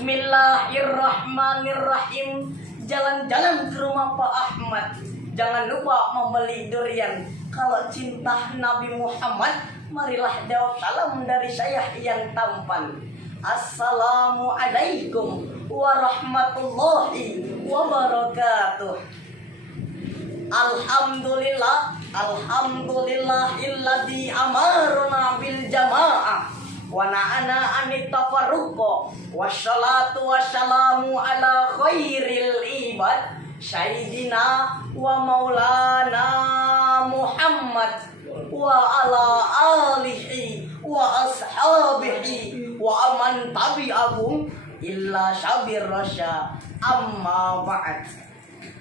Bismillahirrahmanirrahim. Jalan-jalan ke rumah Pak Ahmad, jangan lupa membeli durian. Kalau cinta Nabi Muhammad, marilah jawab salam dari saya yang tampan. Assalamualaikum warahmatullahi wabarakatuh. Alhamdulillahilladzi amarna bil jamaah wa na'ana anit tafarruqa, wassalatu wassalamu ala khairil ibad sayyidina wa maulana Muhammad wa ala alihi wa ashabihi wa aman tabi'ahum illa sabir rasya. Amma ba'd.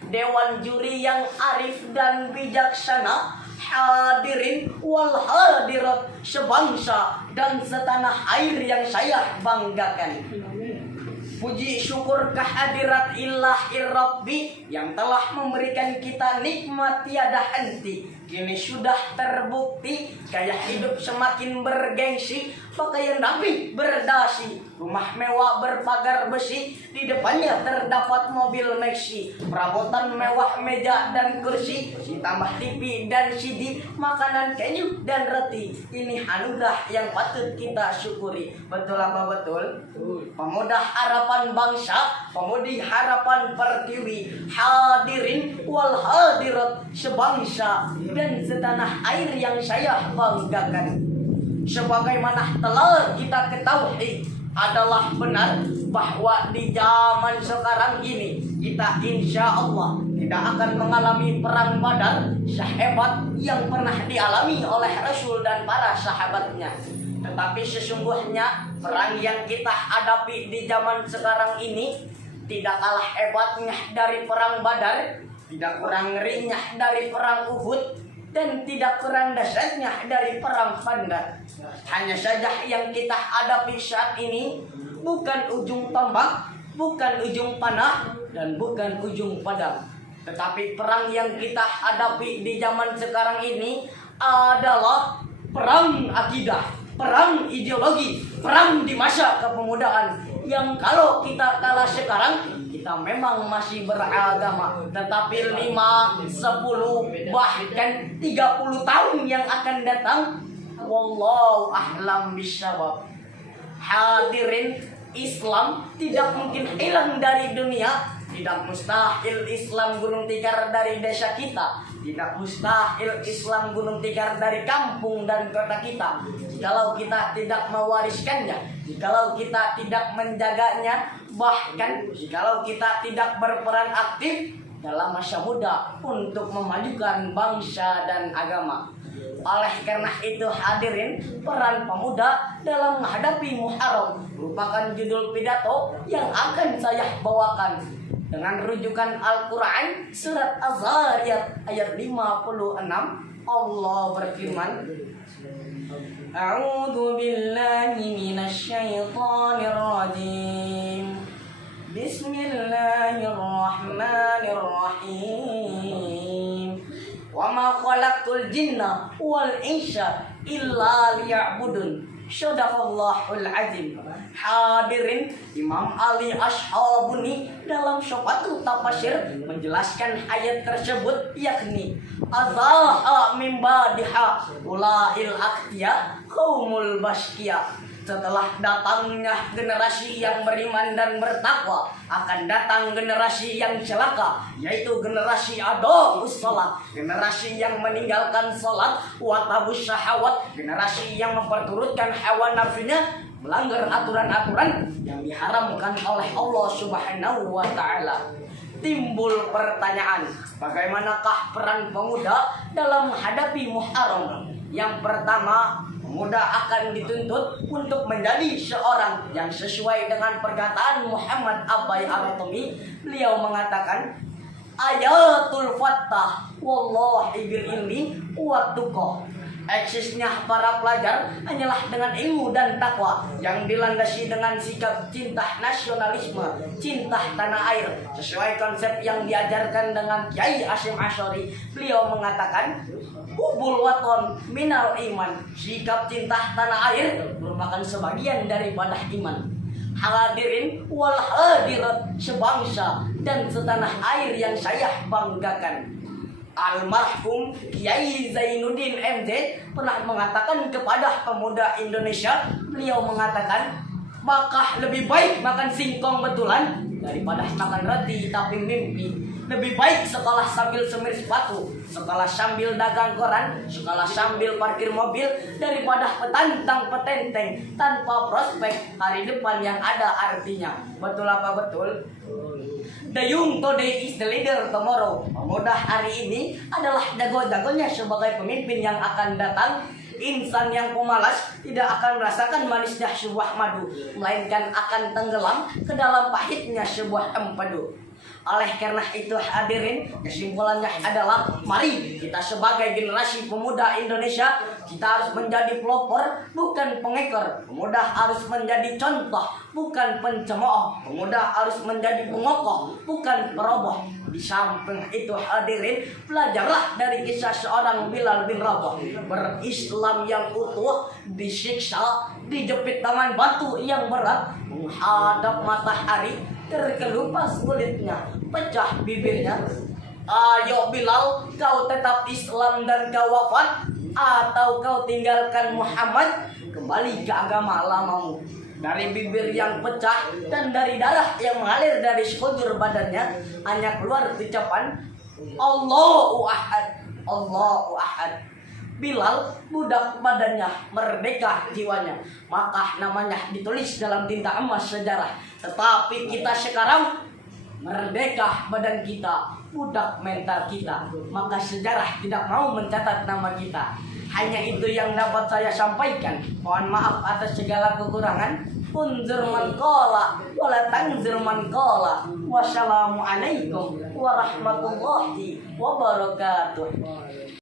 Dewan juri yang arif dan bijaksana, hadirin wal hadirat sebangsa dan setanah air yang saya banggakan. Puji syukur kehadirat Ilahi Rabbi yang telah memberikan kita nikmat tiada henti. Kini sudah terbukti gaya hidup semakin bergengsi, pakaian rapi berdasi, rumah mewah berpagar besi, di depannya terdapat mobil Maxi, perabotan mewah meja dan kursi, ditambah TV dan CD, makanan keju dan roti. Ini anugerah yang patut kita syukuri. Betul apa betul? Pemuda harapan bangsa, pemudi harapan pertiwi, hadirin wal hadirat sebangsa dan setanah air yang saya banggakan. Sebagaimana telah kita ketahui, adalah benar bahwa di zaman sekarang ini kita insya Allah tidak akan mengalami perang Badar sehebat yang pernah dialami oleh Rasul dan para sahabatnya. Tetapi sesungguhnya perang yang kita hadapi di zaman sekarang ini tidak kalah hebatnya dari perang Badar, tidak kurang ngerinya dari perang Uhud, dan tidak kurang dahsyatnya dari perang Khandaq. Hanya saja yang kita hadapi saat ini bukan ujung tombak, bukan ujung panah, dan bukan ujung pedang. Tetapi perang yang kita hadapi di zaman sekarang ini adalah perang akidah, perang ideologi, perang di masa kepemudaan. Yang kalau kita kalah sekarang, kita memang masih beragama, tetapi 5, 10, bahkan 30 tahun yang akan datang, wallahu a'lam bishawab. Hadirin, Islam tidak mungkin hilang dari dunia. Tidak mustahil Islam Gunung Tikar dari desa kita, tidak mustahil Islam Gunung Tikar dari kampung dan kota kita, jikalau kita tidak mewariskannya, jikalau kita tidak menjaganya, bahkan jikalau kita tidak berperan aktif dalam masa muda untuk memajukan bangsa dan agama. Oleh karena itu hadirin, peran pemuda dalam menghadapi Muharram merupakan judul pidato yang akan saya bawakan dengan rujukan Al-Quran surat Az-Zariyat ayat 56. Allah berfirman, A'udzu billahi minasy syaithanir rajim. Bismillahirrahmanirrahim. Wa ma khalaqtul jinna wal insa illa liya'budun. Shadaqallahul azim. Hadirin, Imam Ali Ashabuni dalam Syafatu Tafsir menjelaskan ayat tersebut, yakni azaa min badiha ulail aqtiya qaumul basqiya. Setelah datangnya generasi yang beriman dan bertakwa, akan datang generasi yang celaka, yaitu generasi adaa'us shalah, generasi yang meninggalkan salat, wa tabus syahawat, generasi yang memperturutkan hawa nafsunya, melanggar aturan-aturan yang diharamkan oleh Allah Subhanahu wa taala. Timbul pertanyaan, bagaimanakah peran pemuda dalam menghadapi Muharram? Yang pertama, pemuda akan dituntut untuk menjadi seorang yang sesuai dengan perkataan Muhammad Abai Al-Tumi. Beliau mengatakan, ayatul fattah wallahi bil ilmi wa tuqah. Eksisnya para pelajar hanyalah dengan ilmu dan takwa yang dilandasi dengan sikap cinta nasionalisme, cinta tanah air, sesuai konsep yang diajarkan dengan Kiai Hasyim Asy'ari. Beliau mengatakan, hubul waton minal iman, sikap cinta tanah air merupakan sebagian daripada iman. hadirin wal hadirat sebangsa dan setanah air yang saya banggakan. Almarhum Kiai Zainuddin MZ pernah mengatakan kepada pemuda Indonesia, beliau mengatakan, maka lebih baik makan singkong betulan daripada makan roti tapi mimpi. Lebih baik sekolah sambil semir sepatu, sekolah sambil dagang koran, sekolah sambil parkir mobil, daripada petantang petenteng tanpa prospek hari depan yang ada artinya. Betul apa betul? The young today is the leader tomorrow. Pemuda hari ini adalah jago-jagonya sebagai pemimpin yang akan datang. Insan yang pemalas tidak akan merasakan manisnya sebuah madu, melainkan akan tenggelam ke dalam pahitnya sebuah empedu. Oleh karena itu hadirin, kesimpulannya adalah mari kita sebagai generasi pemuda Indonesia, kita harus menjadi pelopor bukan pengekor. Pemuda harus menjadi contoh bukan pencemooh. Pemuda harus menjadi pengokoh bukan peroboh. Di samping itu hadirin, belajarlah dari kisah seorang Bilal bin Rabah, berislam yang utuh, disiksa, dijepit tangan batu yang berat, menghadap matahari, terkelupas kulitnya, pecah bibirnya. Ayo Bilal, kau tetap Islam dan kau wafat, atau kau tinggalkan Muhammad, kembali ke agama lamamu. Dari bibir yang pecah dan dari darah yang mengalir dari sekujur badannya, hanya keluar ucapan Allahu Ahad, Allahu Ahad. Bilal budak badannya, merdeka jiwanya, maka namanya ditulis dalam tinta emas sejarah. Tetapi kita sekarang merdeka badan kita, budak mental kita, maka sejarah tidak mau mencatat nama kita. Hanya itu yang dapat saya sampaikan. Mohon maaf atas segala kekurangan. Unzur man qala wala tanzur man qala. Wassalamualaikum warahmatullahi wabarakatuh.